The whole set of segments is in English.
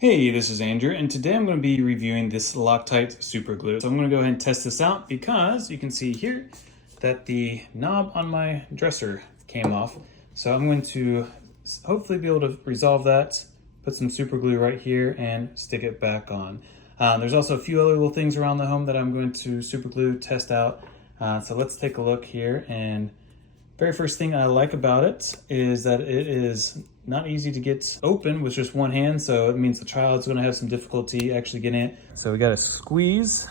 Hey, this is Andrew, and today I'm going to be reviewing this Loctite Super Glue. So I'm going to go ahead and test this out because you can see here that the knob on my dresser came off. So I'm going to hopefully be able to resolve that, put some super glue right here, and stick it back on. There's also a few other little things around the home that I'm going to super glue test out. So let's take a look here. And very first thing I like about it is that it is not easy to get open with just one hand, so it means the child's going to have some difficulty actually getting it. So we got to squeeze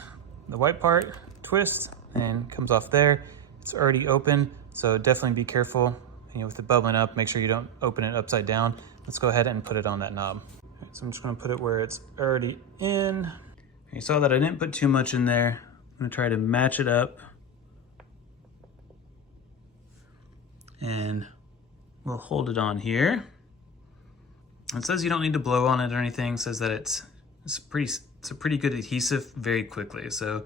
the white part, twist, and comes off there. It's already open, so definitely be careful, with it bubbling up. Make sure you don't open it upside down. Let's go ahead and put it on that knob. Right, so I'm just going to put it where it's already in. You saw that I didn't put too much in there. I'm going to try to match it up. And we'll hold it on here. It says you don't need to blow on it or anything. It says that it's a pretty good adhesive very quickly. So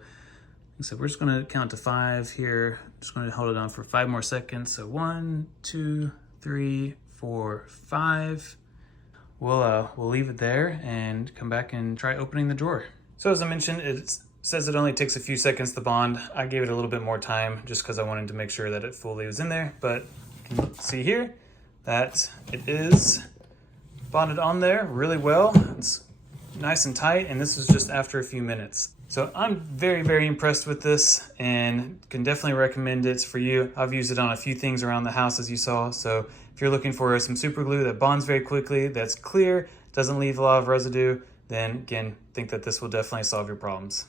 we're just going to count to 5 here. Just going to hold it on for 5 more seconds. So 1, 2, 3, 4, 5. We'll leave it there and come back and try opening the drawer. So as I mentioned, it says it only takes a few seconds to bond. I gave it a little bit more time just because I wanted to make sure that it fully was in there. But you can see here that it is bonded on there really well. It's nice and tight, and this is just after a few minutes. So I'm very, very impressed with this and can definitely recommend it for you. I've used it on a few things around the house, as you saw. So if you're looking for some super glue that bonds very quickly, that's clear, doesn't leave a lot of residue, then again, think that this will definitely solve your problems.